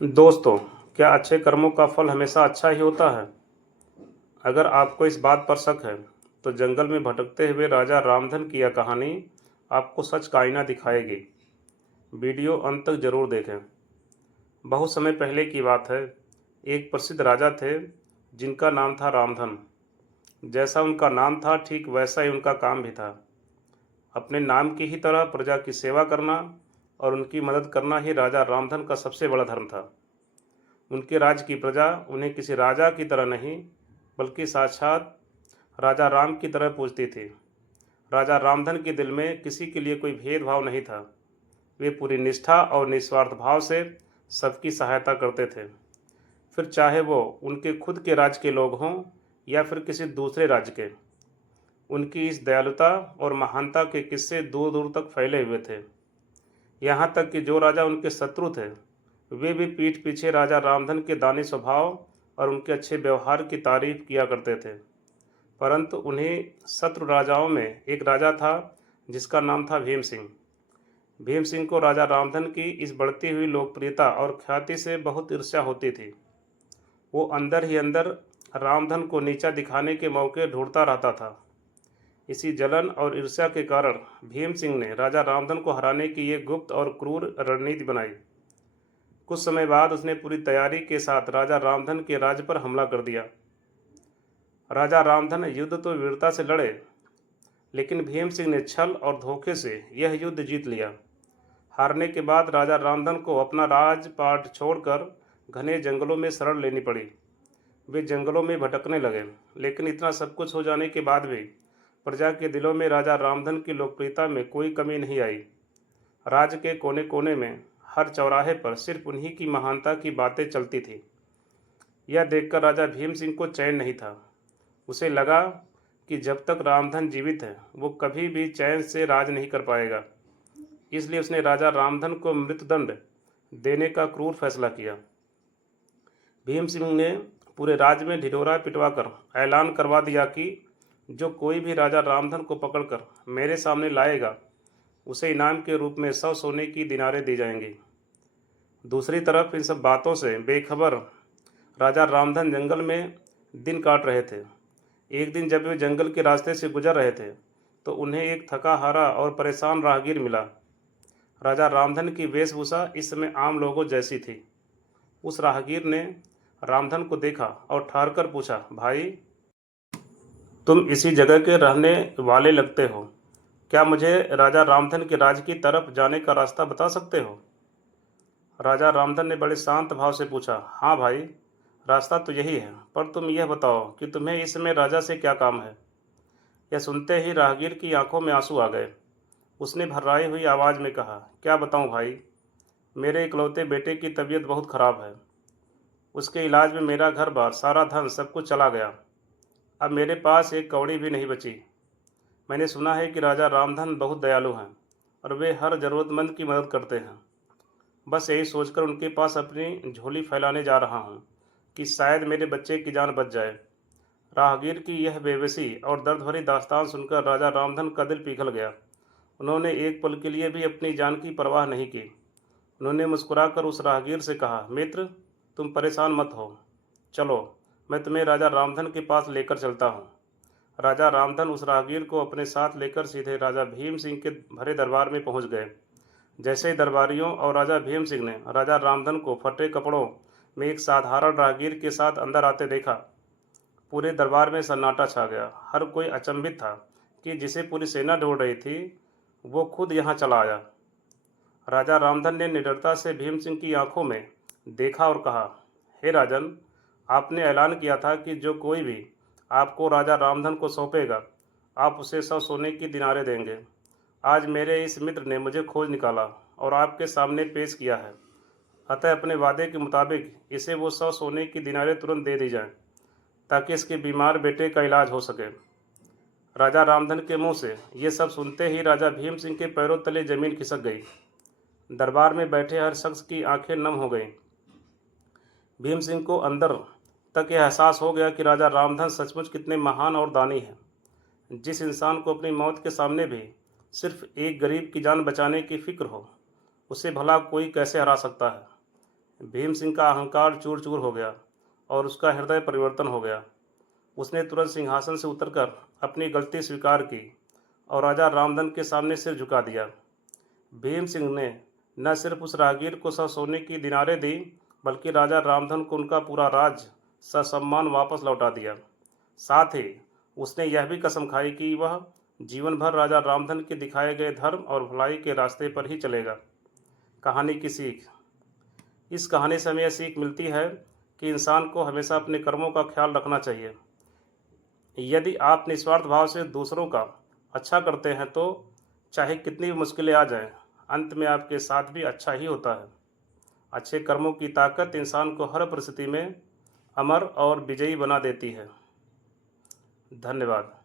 दोस्तों, क्या अच्छे कर्मों का फल हमेशा अच्छा ही होता है? अगर आपको इस बात पर शक है, तो जंगल में भटकते हुए राजा रामधन की यह कहानी आपको सच का आईना दिखाएगी। वीडियो अंत तक जरूर देखें। बहुत समय पहले की बात है। एक प्रसिद्ध राजा थे जिनका नाम था रामधन। जैसा उनका नाम था, ठीक वैसा ही उनका काम भी था। अपने नाम की ही तरह प्रजा की सेवा करना और उनकी मदद करना ही राजा रामधन का सबसे बड़ा धर्म था। उनके राज्य की प्रजा उन्हें किसी राजा की तरह नहीं, बल्कि साक्षात राजा राम की तरह पूजती थी। राजा रामधन के दिल में किसी के लिए कोई भेदभाव नहीं था। वे पूरी निष्ठा और निस्वार्थ भाव से सबकी सहायता करते थे, फिर चाहे वो उनके खुद के राज्य के लोग हों या फिर किसी दूसरे राज्य के। उनकी इस दयालुता और महानता के किस्से दूर दूर तक फैले हुए थे। यहाँ तक कि जो राजा उनके शत्रु थे, वे भी पीठ पीछे राजा रामधन के दानी स्वभाव और उनके अच्छे व्यवहार की तारीफ किया करते थे। परंतु उन्हीं शत्रु राजाओं में एक राजा था जिसका नाम था भीम सिंह। भीम सिंह को राजा रामधन की इस बढ़ती हुई लोकप्रियता और ख्याति से बहुत ईर्ष्या होती थी। वो अंदर ही अंदर रामधन को नीचा दिखाने के मौके ढूंढता रहता था। इसी जलन और ईर्ष्या के कारण भीम सिंह ने राजा रामधन को हराने की ये गुप्त और क्रूर रणनीति बनाई। कुछ समय बाद उसने पूरी तैयारी के साथ राजा रामधन के राज्य पर हमला कर दिया। राजा रामधन युद्ध तो वीरता से लड़े, लेकिन भीम सिंह ने छल और धोखे से यह युद्ध जीत लिया। हारने के बाद राजा रामधन को अपना राजपाट छोड़कर घने जंगलों में शरण लेनी पड़ी। वे जंगलों में भटकने लगे, लेकिन इतना सब कुछ हो जाने के बाद भी प्रजा के दिलों में राजा रामधन की लोकप्रियता में कोई कमी नहीं आई। राज्य के कोने कोने में, हर चौराहे पर सिर्फ उन्हीं की महानता की बातें चलती थी। यह देखकर राजा भीम सिंह को चैन नहीं था। उसे लगा कि जब तक रामधन जीवित है, वो कभी भी चैन से राज नहीं कर पाएगा। इसलिए उसने राजा रामधन को मृत्युदंड देने का क्रूर फैसला किया। भीम सिंह ने पूरे राज्य में ढिढोरा पिटवाकर ऐलान करवा दिया कि जो कोई भी राजा रामधन को पकड़कर मेरे सामने लाएगा, उसे इनाम के रूप में 100 सोने की दिनारें दी जाएंगी। दूसरी तरफ इन सब बातों से बेखबर राजा रामधन जंगल में दिन काट रहे थे। एक दिन जब वे जंगल के रास्ते से गुजर रहे थे, तो उन्हें एक थका हारा और परेशान राहगीर मिला। राजा रामधन की वेशभूषा इस समय आम लोगों जैसी थी। उस राहगीर ने रामधन को देखा और ठहरकर पूछा, भाई, तुम इसी जगह के रहने वाले लगते हो। क्या मुझे राजा रामधन के राज्य की तरफ जाने का रास्ता बता सकते हो? राजा रामधन ने बड़े शांत भाव से पूछा, हाँ भाई, रास्ता तो यही है, पर तुम यह बताओ कि तुम्हें इस समय राजा से क्या काम है। यह सुनते ही राहगीर की आंखों में आंसू आ गए। उसने भर्राई हुई आवाज़ में कहा, क्या बताऊं भाई, मेरे इकलौते बेटे की तबीयत बहुत ख़राब है। उसके इलाज में मेरा घर बार, सारा धन, सब कुछ चला गया। अब मेरे पास एक कौड़ी भी नहीं बची। मैंने सुना है कि राजा रामधन बहुत दयालु हैं और वे हर ज़रूरतमंद की मदद करते हैं। बस यही सोचकर उनके पास अपनी झोली फैलाने जा रहा हूँ कि शायद मेरे बच्चे की जान बच जाए। राहगीर की यह बेबसी और दर्द भरी दास्तान सुनकर राजा रामधन का दिल पिघल गया। उन्होंने एक पल के लिए भी अपनी जान की परवाह नहीं की। उन्होंने मुस्कुराकर उस राहगीर से कहा, मित्र, तुम परेशान मत हो। चलो, मैं तुम्हें राजा रामधन के पास लेकर चलता हूँ। राजा रामधन उस राहगीर को अपने साथ लेकर सीधे राजा भीम सिंह के भरे दरबार में पहुँच गए। जैसे ही दरबारियों और राजा भीम सिंह ने राजा रामधन को फटे कपड़ों में एक साधारण राहगीर के साथ अंदर आते देखा, पूरे दरबार में सन्नाटा छा गया। हर कोई अचंभित था कि जिसे पूरी सेना ढूंढ रही थी, वो खुद यहाँ चला आया। राजा रामधन ने निडरता से भीम सिंह की आंखों में देखा और कहा, हे राजन, आपने ऐलान किया था कि जो कोई भी आपको राजा रामधन को सौंपेगा, आप उसे 100 सोने की दिनारें देंगे। आज मेरे इस मित्र ने मुझे खोज निकाला और आपके सामने पेश किया है। अतः अपने वादे के मुताबिक इसे वो 100 सोने की दिनारें तुरंत दे दी जाएं, ताकि इसके बीमार बेटे का इलाज हो सके। राजा रामधन के मुंह से ये सब सुनते ही राजा भीम सिंह के पैरों तले जमीन खिसक गई। दरबार में बैठे हर शख्स की आंखें नम हो गईं। भीम सिंह को अंदर तक यह एहसास हो गया कि राजा रामधन सचमुच कितने महान और दानी हैं। जिस इंसान को अपनी मौत के सामने भी सिर्फ एक गरीब की जान बचाने की फिक्र हो, उसे भला कोई कैसे हरा सकता है। भीम सिंह का अहंकार चूर चूर हो गया और उसका हृदय परिवर्तन हो गया। उसने तुरंत सिंहासन से उतरकर अपनी गलती स्वीकार की और राजा रामधन के सामने सिर झुका दिया। भीम सिंह ने न सिर्फ उस राहगीर को 100 सोने की दिनारें दी, बल्कि राजा रामधन को उनका पूरा राज ससम्मान वापस लौटा दिया। साथ ही उसने यह भी कसम खाई कि वह जीवन भर राजा रामधन के दिखाए गए धर्म और भलाई के रास्ते पर ही चलेगा। कहानी की सीख। इस कहानी से हमें यह सीख मिलती है कि इंसान को हमेशा अपने कर्मों का ख्याल रखना चाहिए। यदि आप निस्वार्थ भाव से दूसरों का अच्छा करते हैं तो चाहे कितनी भी मुश्किलें आ जाएं, अंत में आपके साथ भी अच्छा ही होता है। अच्छे कर्मों की ताकत इंसान को हर परिस्थिति में अमर और विजयी बना देती है। धन्यवाद।